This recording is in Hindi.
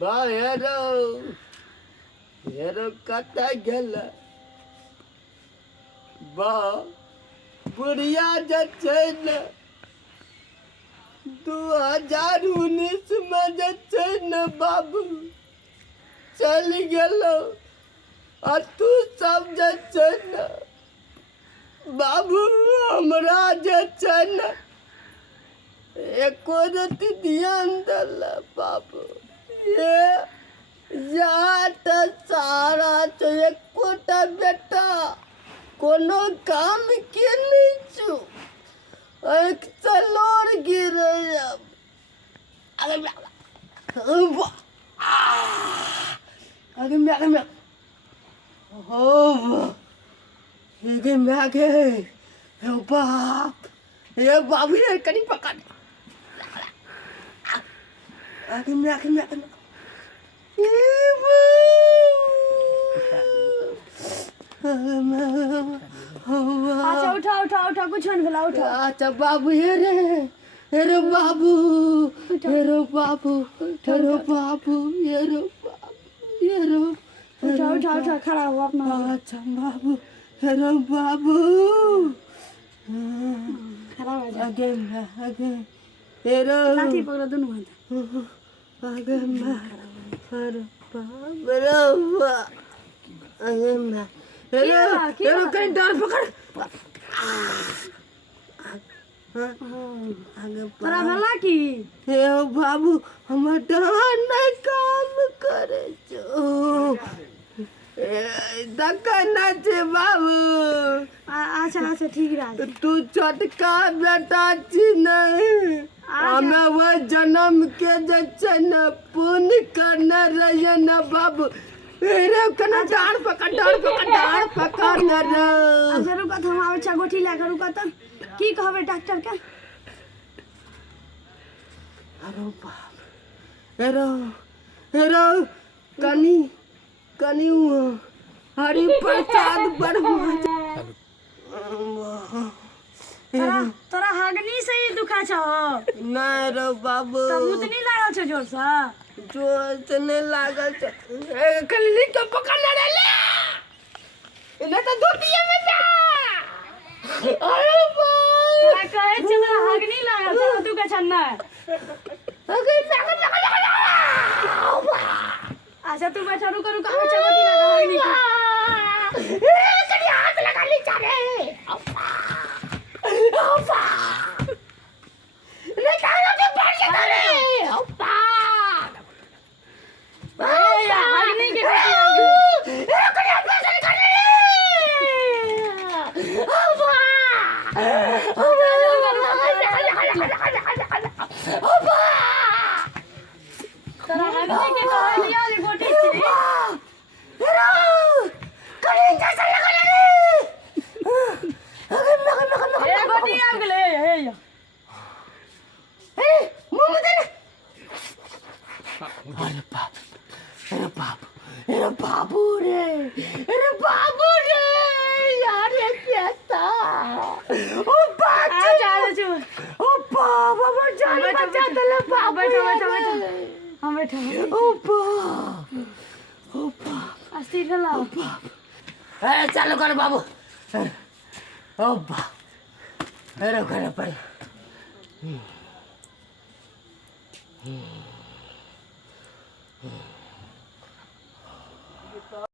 बा हेरो कता गेला बा बुढ़िया जे छै ने 2019 में जे छै ने बाबू चल गेलो आ तू सब जे छै ने बाबू हमरा जे छै ने एको रति ध्यान देला बाबू ये जात सारा तो एकोटा बेटा कोनो काम के नहीं छु एक चलोर गिरे अरे मैं हो ये मैं के बाप ये बाबू ने कनी पकड़ आगे मैं अच्छा उठा कुछ नहीं बोला उठा। अच्छा बाबू हेरो बाबू उठा खड़ा हो अपना। अच्छा बाबू हेरो बाबू खड़ा हो जा। आगे हेरो लाठी पकड़ो दोनों हाथ। आगे हेरो बाबू हेरो कहीं डाल पकड़ तोरा भला की हे बाबू हमर डान नहीं काम करे छो धक्का ना छे बाबू अच्छा ठीक रहा। तू छोटका बेटा छी नहीं हमें वो जन्म के जे छै न पुण्य करने रहिए न बाबू रे कना डान पकड़ न रे। अच्छा रुका तो हम आवे छा गोटी लेकर रुका तो की कहबे डॉक्टर के। अरे बाप हेरो कनी हरि प्रसाद बढ़वा तोरा हगनी से ही दुखा छ नहीं रे बाबू तब उतनी लागल छ जोर से नहीं लागल छ कल्ली तो पकड़ न रे ले इने तो धोतिए में जा अरे बाप कहे छ तोरा हगनी लागल छ तू के छन्ना अच्छा तू बैठा रुका आवे छ गोटी लगा हगनी ए कनी हाथ लगा ली जा रे अप्पा ले डालो के बढ़ जा रे अप्पा हगनी के गोटी ए कनी हाथ से निकाल रे अप्पा अप्पा तोरा हगनी के कहलिया रे गोटी छी हेरो कनी जैसा लगा रे ए गोटी आ गेले ए मुंह में दे अरे बाबू रे यार ये क्या था ओ बात आ जा ओ बाबा मर जान बचा दले बाबू बैठो हम बैठो ओ अस्थिर लाओ ए चालू कर बाबू ओ बा अरे करे पर Hmm.